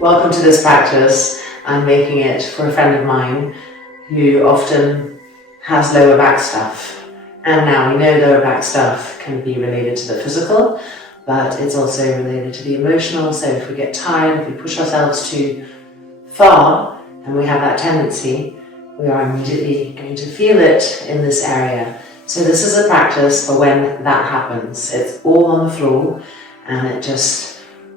Welcome to this practice. I'm making it for a friend of mine who often has lower back stuff. And now we know lower back stuff can be related to the physical, but it's also related to the emotional. So if we get tired, if we push ourselves too far, and we have that tendency, we are immediately going to feel it in this area. So this is a practice for when that happens. It's all on the floor, and it just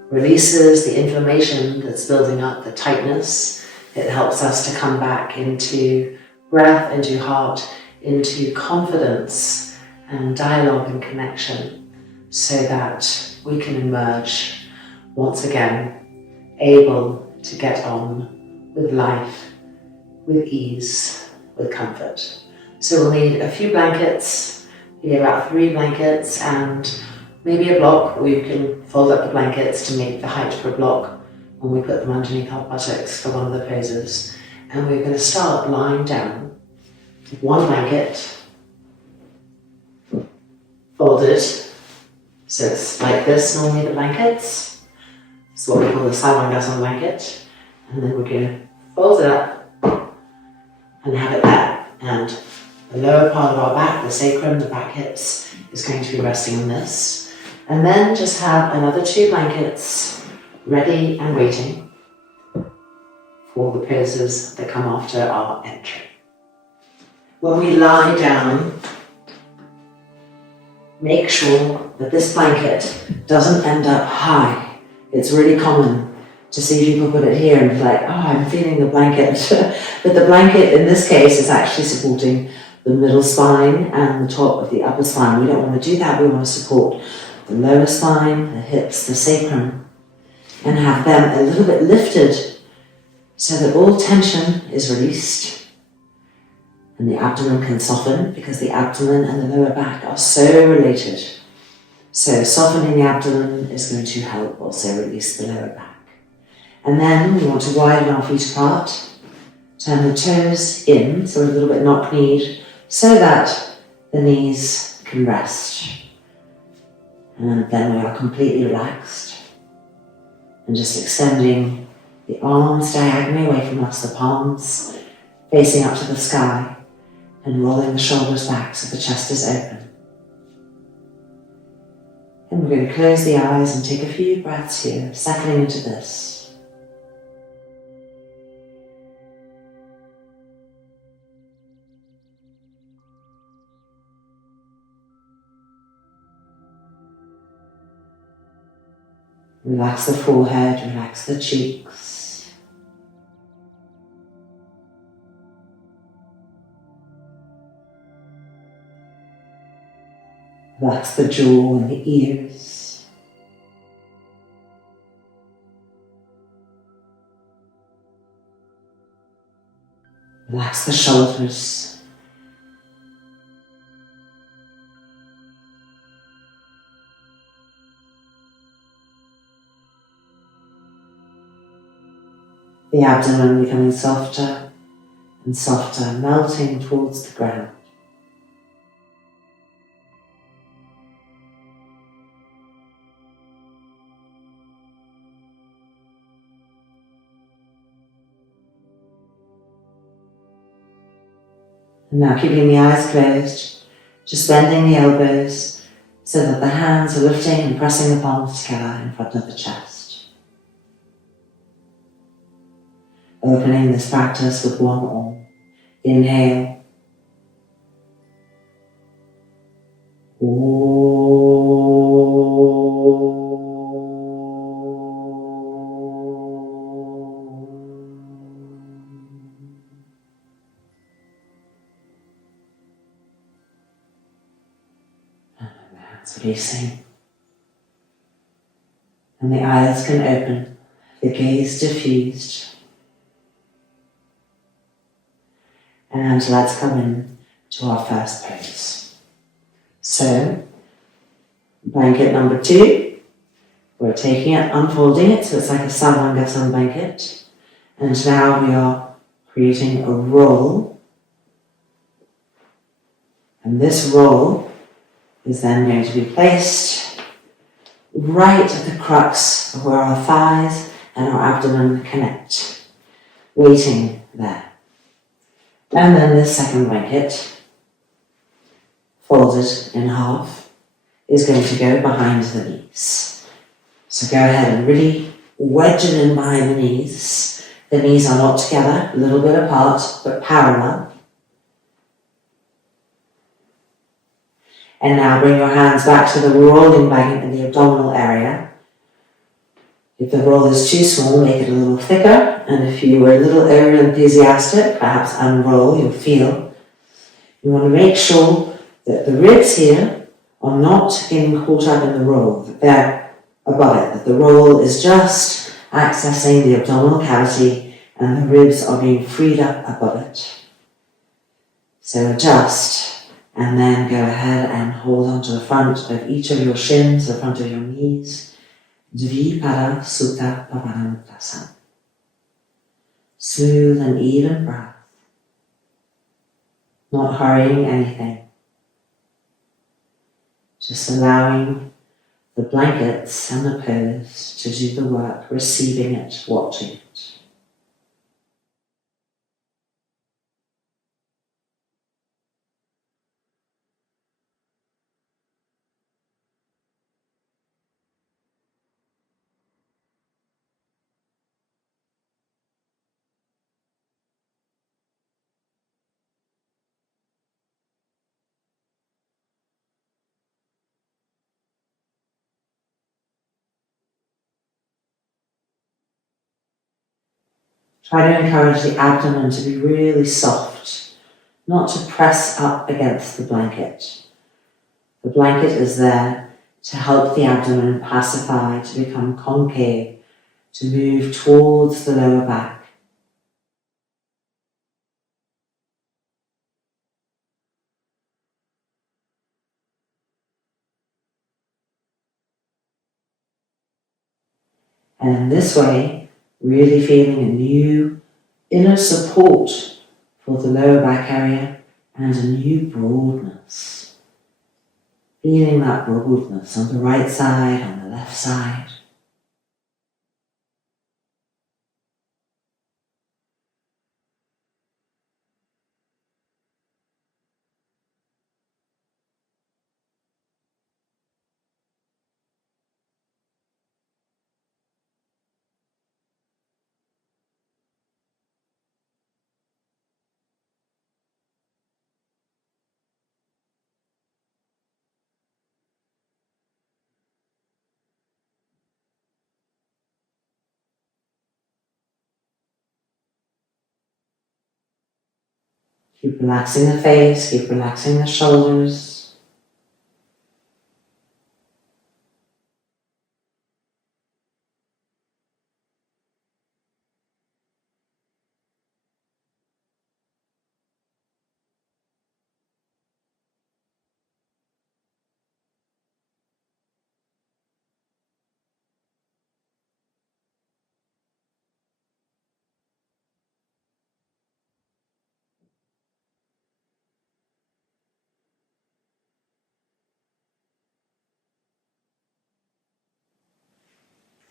releases the inflammation that's building up, the tightness. It helps us to come back into breath, into heart, into confidence and dialogue and connection, so that we can emerge once again able to get on with life, with ease, with comfort. So we'll need a few blankets, maybe about 3 blankets, and maybe a block, or you can fold up the blankets to make the height for a block when we put them underneath our buttocks for one of the poses. And we're going to start lying down with one blanket folded. So it's like this normally, the blankets. It's what we call the sacroiliacs blanket. And then we're going to fold it up and have it there. And the lower part of our back, the sacrum, the back hips, is going to be resting on this. And then just have another 2 blankets ready and waiting for the poses that come after our entry. When we lie down, make sure that this blanket doesn't end up high. It's really common to see people put it here and be like, oh, I'm feeling the blanket. But the blanket in this case is actually supporting the middle spine and the top of the upper spine. We don't want to do that. We want to support the lower spine, the hips, the sacrum, and have them a little bit lifted so that all tension is released and the abdomen can soften, because the abdomen and the lower back are so related. So softening the abdomen is going to help also release the lower back. And then we want to widen our feet apart, turn the toes in, so we're a little bit knock-kneed, so that the knees can rest. And then we are completely relaxed. And just extending the arms diagonally away from us, the palms facing up to the sky, and rolling the shoulders back so the chest is open. And we're going to close the eyes and take a few breaths here, settling into this. Relax the forehead, relax the cheeks. Relax the jaw and the ears. Relax the shoulders. The abdomen becoming softer and softer, melting towards the ground. And now keeping the eyes closed, just bending the elbows so that the hands are lifting and pressing the palms together in front of the chest. Opening this practice with one arm. Inhale. And that's releasing. And the eyes can open, the gaze diffused. And let's come in to our first pose. So, blanket number 2, we're taking it, unfolding it, so it's like a sacroiliacs blanket. And now we are creating a roll. And this roll is then going to be placed right at the crux of where our thighs and our abdomen connect, waiting there. And then this second blanket, folded in half, is going to go behind the knees. So go ahead and really wedge it in behind the knees. The knees are not together, a little bit apart, but parallel. And now bring your hands back to the rolling blanket in the abdominal area. If the roll is too small, make it a little thicker. And if you were a little over-enthusiastic, perhaps unroll your feel. You want to make sure that the ribs here are not getting caught up in the roll, that they're above it, that the roll is just accessing the abdominal cavity and the ribs are being freed up above it. So adjust and then go ahead and hold onto the front of each of your shins, the front of your knees. Dvipada Sutta Pavanamuktasana. Smooth and even breath, not hurrying anything, just allowing the blankets and the pose to do the work, receiving it, watching it. Try to encourage the abdomen to be really soft, not to press up against the blanket. The blanket is there to help the abdomen pacify, to become concave, to move towards the lower back. And in this way, really feeling a new inner support for the lower back area and a new broadness. Feeling that broadness on the right side, on the left side. Keep relaxing the face, keep relaxing the shoulders.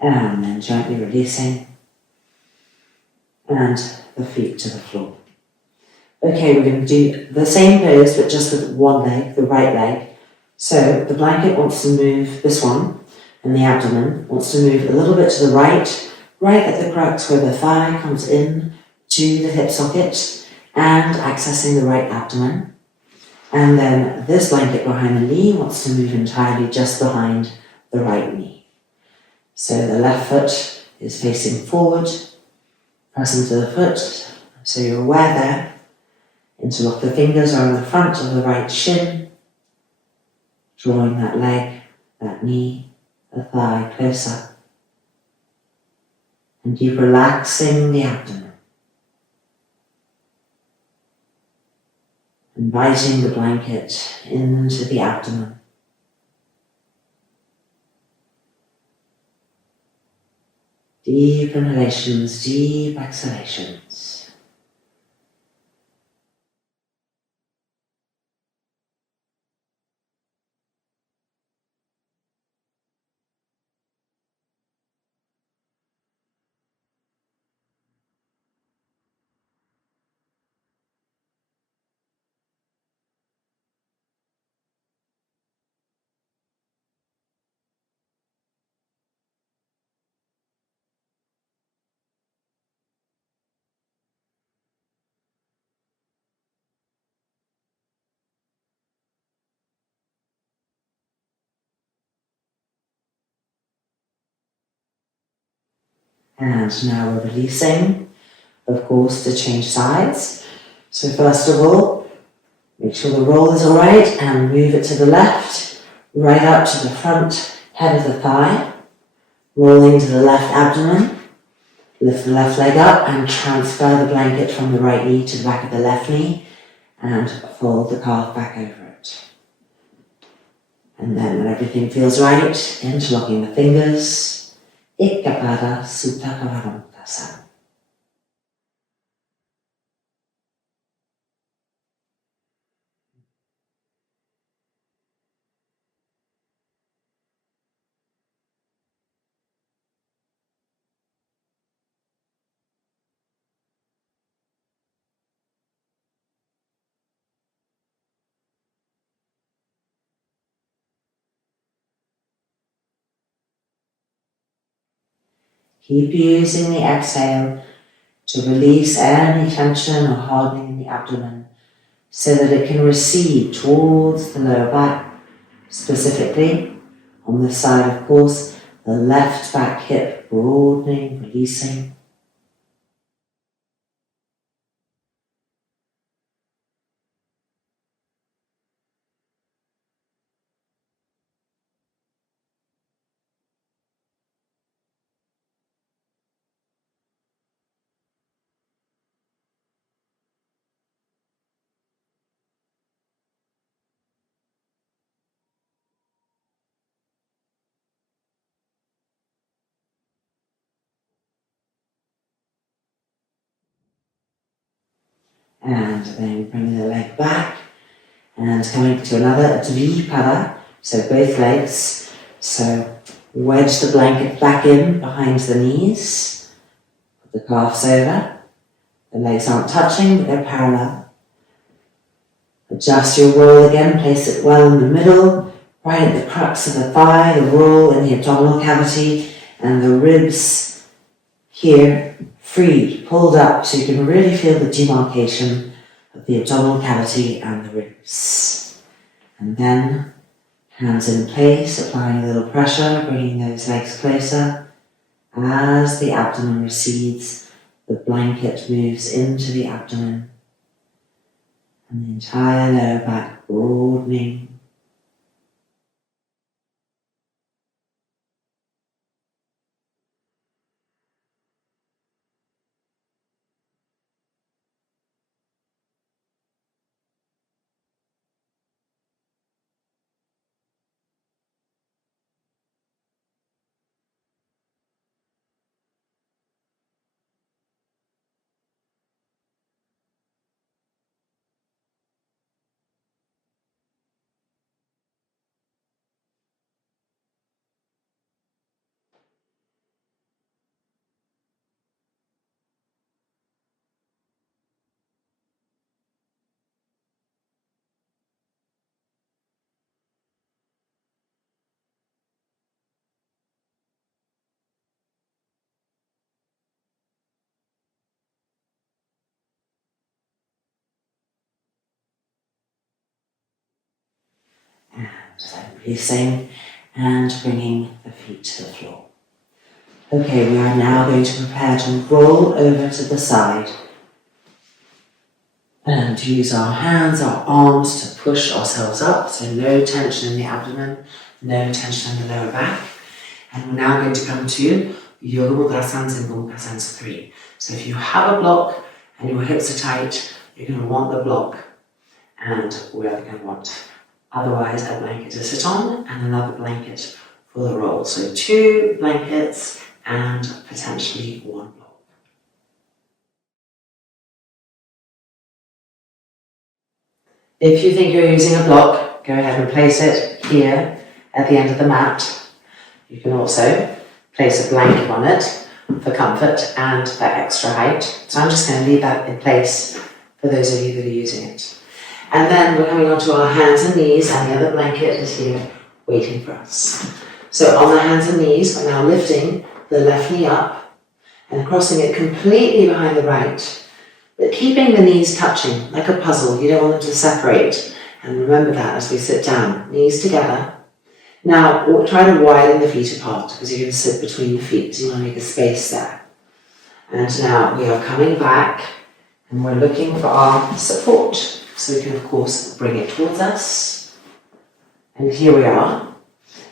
And then gently releasing. And the feet to the floor. Okay, we're going to do the same pose, but just with one leg, the right leg. So the blanket wants to move, this one, and the abdomen wants to move a little bit to the right, right at the crux where the thigh comes in to the hip socket and accessing the right abdomen. And then this blanket behind the knee wants to move entirely just behind the right knee. So the left foot is facing forward, press into the foot, so you're aware there. Interlock the fingers around the front of the right shin, drawing that leg, that knee, the thigh closer. And keep relaxing the abdomen. Inviting the blanket into the abdomen. Deep inhalations, deep exhalations. And now we're releasing, of course, to change sides. So first of all, make sure the roll is alright and move it to the left, right up to the front head of the thigh, rolling to the left abdomen. Lift the left leg up and transfer the blanket from the right knee to the back of the left knee and fold the calf back over it. And then when everything feels right, interlocking the fingers, Ekkapada Sutta Kavaramukasa. Keep using the exhale to release any tension or hardening in the abdomen so that it can recede towards the lower back, specifically on this side, of course, the left back hip broadening, releasing. And then bring the leg back and coming to another Dvipada, so both legs. So wedge the blanket back in behind the knees, put the calves over, the legs aren't touching but they're parallel. Adjust your roll again, place it well in the middle, right at the crux of the thigh, the roll in the abdominal cavity and the ribs here free, pulled up so you can really feel the demarcation of the abdominal cavity and the ribs. And then hands in place, applying a little pressure, bringing those legs closer. As the abdomen recedes, the blanket moves into the abdomen and the entire lower back broadening. And then releasing and bringing the feet to the floor. Okay, we are now going to prepare to roll over to the side and use our hands, our arms to push ourselves up, so no tension in the abdomen, no tension in the lower back. And we're now going to come to Yoga Mudra Stanza and Bhumika Stanza 3. So if you have a block and your hips are tight, you're going to want the block and we're going to want otherwise a blanket to sit on and another blanket for the roll. So 2 blankets and potentially 1 block. If you think you're using a block, go ahead and place it here at the end of the mat. You can also place a blanket on it for comfort and that extra height. So I'm just going to leave that in place for those of you that are using it. And then we're coming onto our hands and knees, and the other blanket is here waiting for us. So on the hands and knees, we're now lifting the left knee up and crossing it completely behind the right, but keeping the knees touching like a puzzle. You don't want them to separate. And remember that as we sit down, knees together. Now try to widen the feet apart because you're going to sit between the feet, so you want to make a space there. And now we are coming back and we're looking for our support. So we can, of course, bring it towards us. And here we are.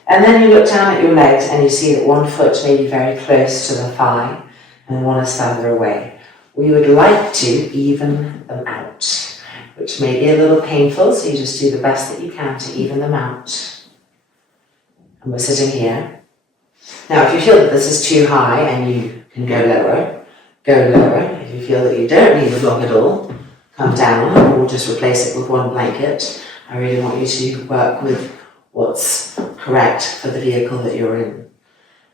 And then you look down at your legs and you see that one foot may be very close to the thigh and one is further away. We would like to even them out, which may be a little painful, so you just do the best that you can to even them out. And we're sitting here. Now, if you feel that this is too high and you can go lower, go lower. If you feel that you don't need the block at all, come down or just replace it with one blanket. I really want you to work with what's correct for the vehicle that you're in.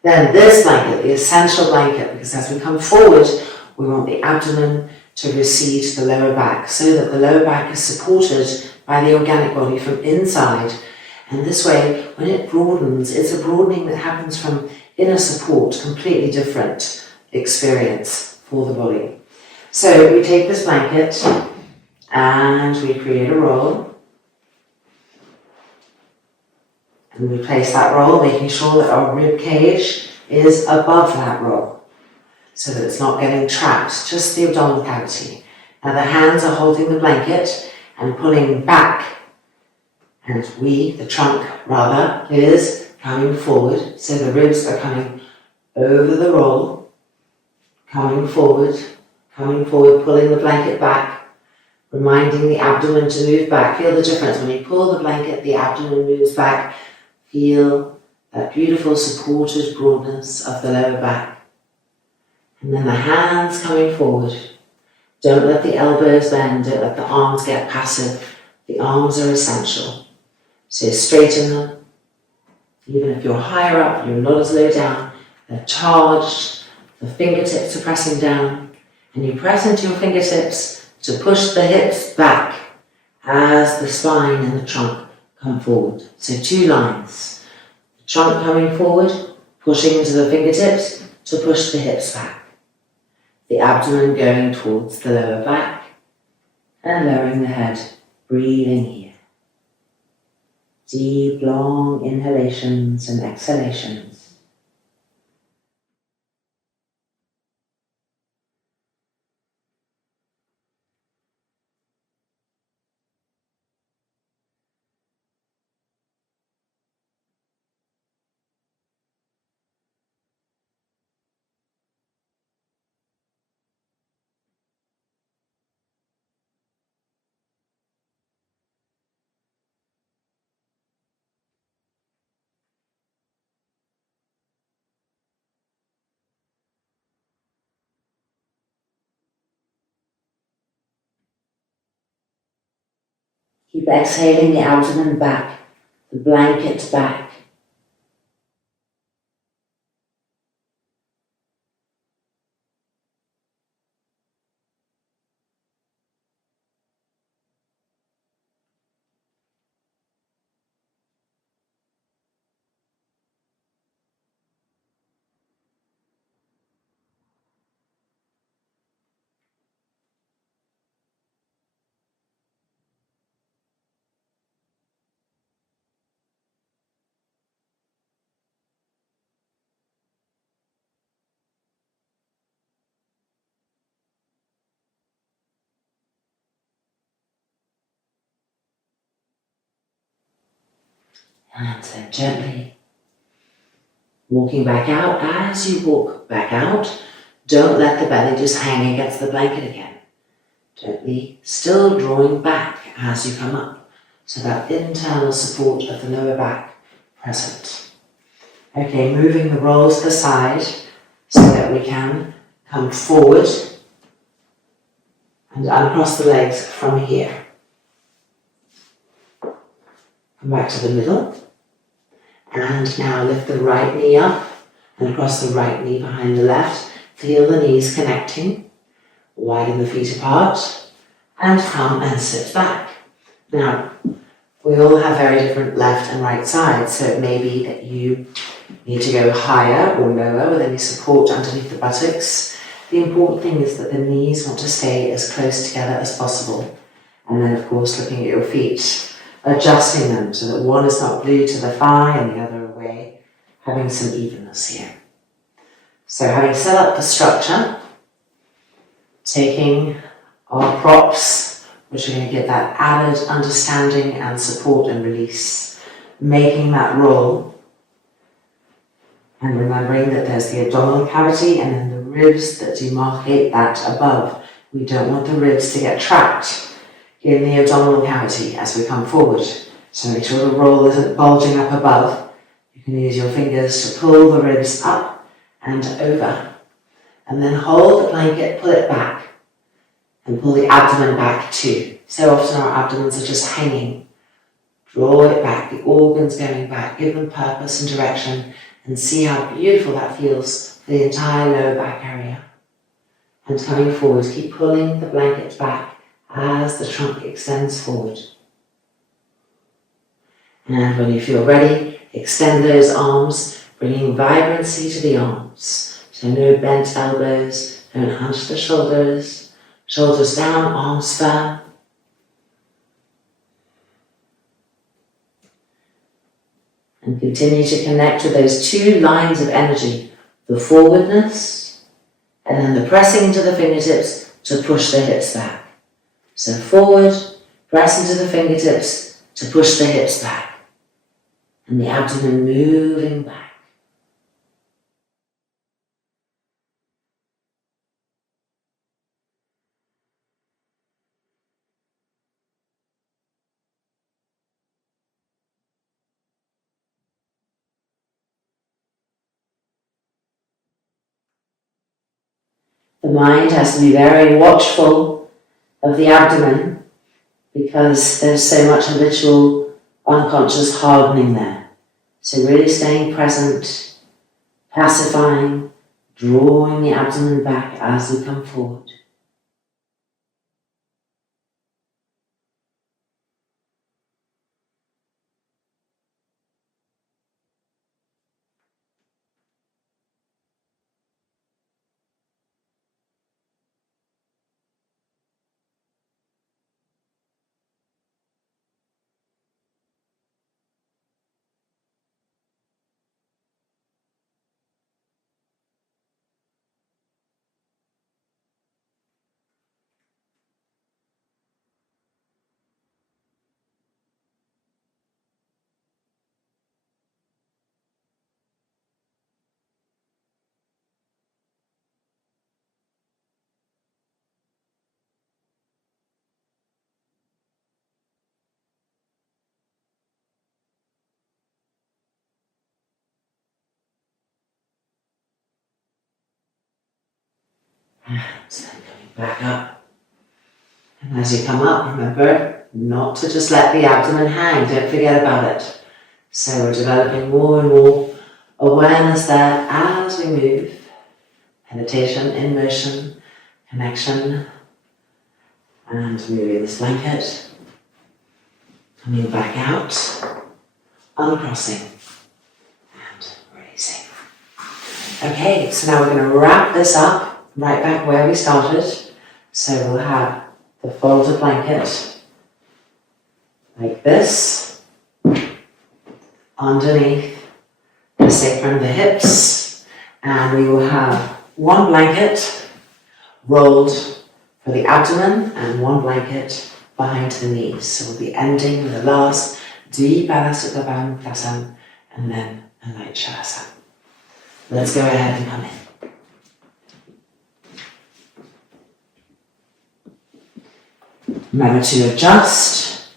Then this blanket, the essential blanket, because as we come forward, we want the abdomen to recede to the lower back so that the lower back is supported by the organic body from inside. And this way, when it broadens, it's a broadening that happens from inner support, completely different experience for the body. So we take this blanket and we create a roll. And we place that roll, making sure that our rib cage is above that roll, so that it's not getting trapped, just the abdominal cavity. Now the hands are holding the blanket and pulling back, and the trunk rather, is coming forward, so the ribs are coming over the roll, coming forward, pulling the blanket back, reminding the abdomen to move back. Feel the difference. When you pull the blanket, the abdomen moves back. Feel that beautiful supported broadness of the lower back. And then the hands coming forward. Don't let the elbows bend, don't let the arms get passive. The arms are essential. So straighten them. Even if you're higher up, you're not as low down. They're charged. The fingertips are pressing down. And you press into your fingertips to push the hips back as the spine and the trunk come forward. So 2 lines. The trunk coming forward, pushing into the fingertips to push the hips back. The abdomen going towards the lower back and lowering the head, breathing here. Deep, long inhalations and exhalations. Keep exhaling the abdomen back, the blanket back. And then gently walking back out. As you walk back out, don't let the belly just hang against the blanket again. Gently, still drawing back as you come up. So that internal support of the lower back present. Okay, moving the roll to the side so that we can come forward and uncross the legs from here. Come back to the middle. And now lift the right knee up and across the right knee behind the left. Feel the knees connecting. Widen the feet apart and come and sit back. Now, we all have very different left and right sides, so it may be that you need to go higher or lower with any support underneath the buttocks. The important thing is that the knees want to stay as close together as possible. And then, of course, looking at your feet, adjusting them so that one is not glued to the thigh and the other away, having some evenness here. So having set up the structure, taking our props, which are going to give that added understanding and support and release, making that roll, and remembering that there's the abdominal cavity and then the ribs that demarcate that above. We don't want the ribs to get trapped in the abdominal cavity as we come forward. So make sure the roll isn't bulging up above. You can use your fingers to pull the ribs up and over. And then hold the blanket, pull it back, and pull the abdomen back too. So often our abdomens are just hanging. Draw it back, the organs going back, give them purpose and direction, and see how beautiful that feels for the entire lower back area. And coming forward, keep pulling the blanket back as the trunk extends forward. And when you feel ready, extend those arms, bringing vibrancy to the arms. So no bent elbows, don't hunch the shoulders, shoulders down, arms firm. And continue to connect with those two lines of energy, the forwardness and then the pressing into the fingertips to push the hips back. So forward, press into the fingertips to push the hips back. And the abdomen moving back. The mind has to be very watchful of the abdomen because there's so much habitual unconscious hardening there. So really staying present, pacifying, drawing the abdomen back as we come forward. And then coming back up. And as you come up, remember not to just let the abdomen hang. Don't forget about it. So we're developing more and more awareness there as we move. Meditation in motion, connection, and moving this blanket. Coming back out, uncrossing, and releasing. Okay, so now we're going to wrap this up right back where we started. So we'll have the folded blanket like this, underneath the sacrum, the hips, and we will have one blanket rolled for the abdomen and one blanket behind the knees. So we'll be ending with the last Dvipala Sukha Bhamukthasan and then a light Shavasana. Let's go ahead and come in. Remember to adjust.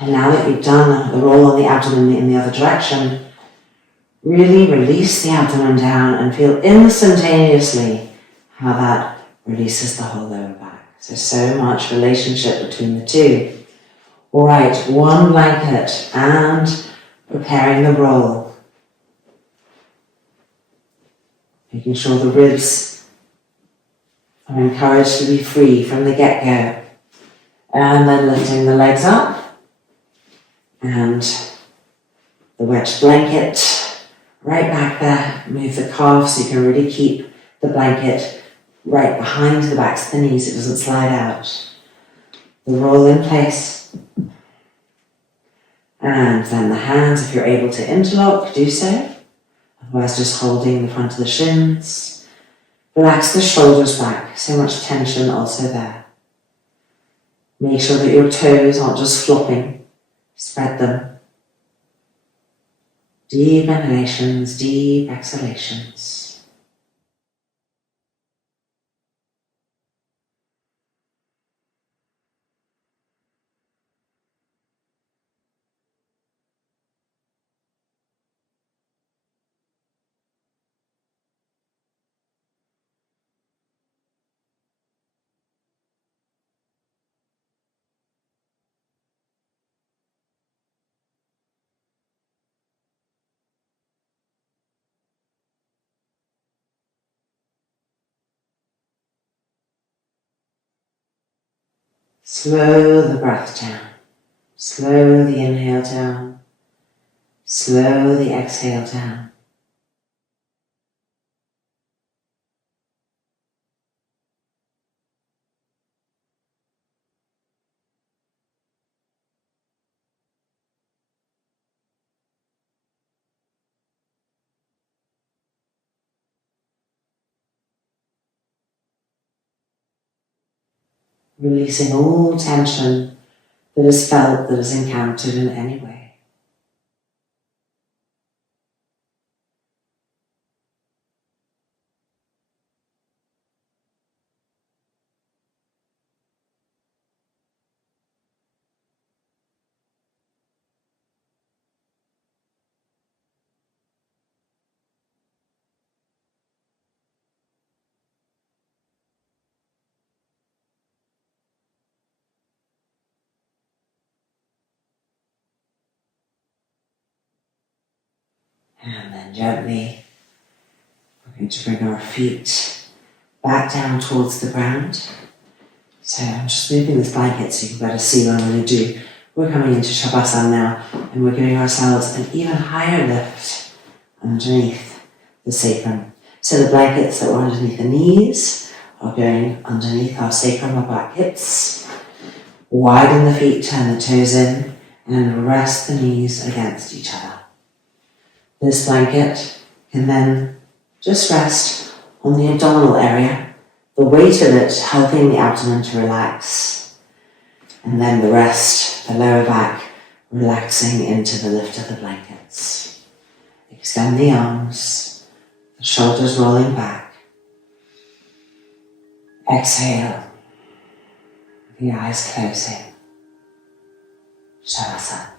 And now that you've done the roll on the abdomen in the other direction, really release the abdomen down and feel instantaneously how that releases the whole lower back. So much relationship between the two. All right, one blanket and preparing the roll. Making sure the ribs are encouraged to be free from the get-go. And then lifting the legs up and the wedged blanket right back there. Move the calf so you can really keep the blanket right behind the backs of the knees. It doesn't slide out. The roll in place. And then the hands, if you're able to interlock, do so. Otherwise just holding the front of the shins. Relax the shoulders back, so much tension also there. Make sure that your toes aren't just flopping, spread them. Deep inhalations, deep exhalations. Slow the breath down. Slow the inhale down. Slow the exhale down. Releasing all tension that is felt, that is encountered in any way. And then gently, we're going to bring our feet back down towards the ground. So I'm just moving this blanket so you can better see what I'm going to do. We're coming into Shavasana now, and we're giving ourselves an even higher lift underneath the sacrum. So the blankets that were underneath the knees are going underneath our sacrum, our back hips. Widen the feet, turn the toes in, and rest the knees against each other. This blanket can then just rest on the abdominal area, the weight of it helping the abdomen to relax, and then the rest, the lower back, relaxing into the lift of the blankets. Extend the arms, the shoulders rolling back. Exhale, the eyes closing. Shavasana.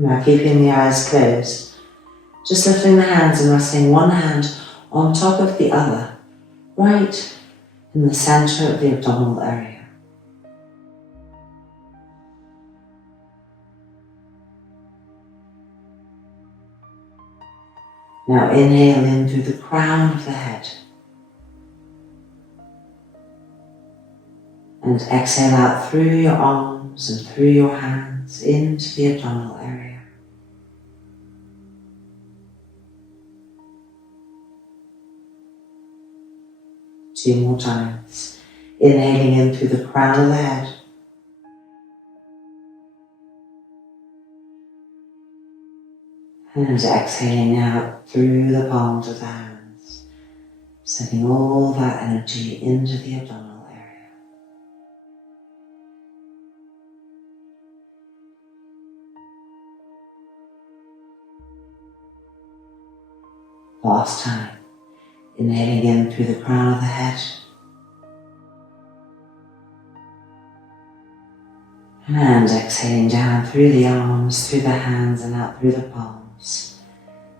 Now keeping the eyes closed, just lifting the hands and resting one hand on top of the other, right in the center of the abdominal area. Now inhale in through the crown of the head. And exhale out through your arms and through your hands into the abdominal area. Two more times. Inhaling in through the crown of the head. And exhaling out through the palms of the hands, sending all that energy into the abdominal area. Last time, inhaling in through the crown of the head. And exhaling down through the arms, through the hands and out through the palms,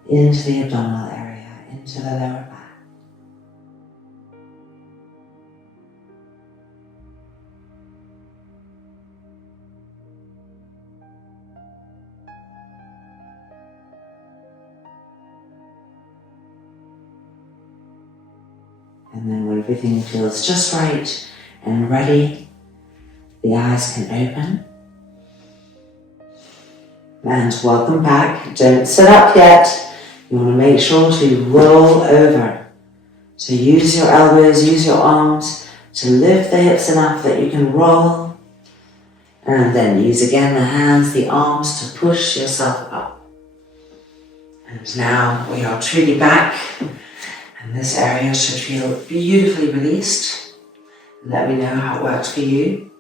into the abdominal area, into the lower back. And then when everything feels just right and ready, the eyes can open. And welcome back. Don't sit up yet. You want to make sure to roll over. So use your elbows, use your arms to lift the hips enough that you can roll. And then use again the hands, the arms to push yourself up. And now we are truly back. And this area should feel beautifully released. Let me know how it worked for you.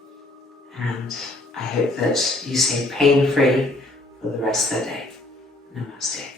And I hope that you stay pain-free for the rest of the day. Namaste.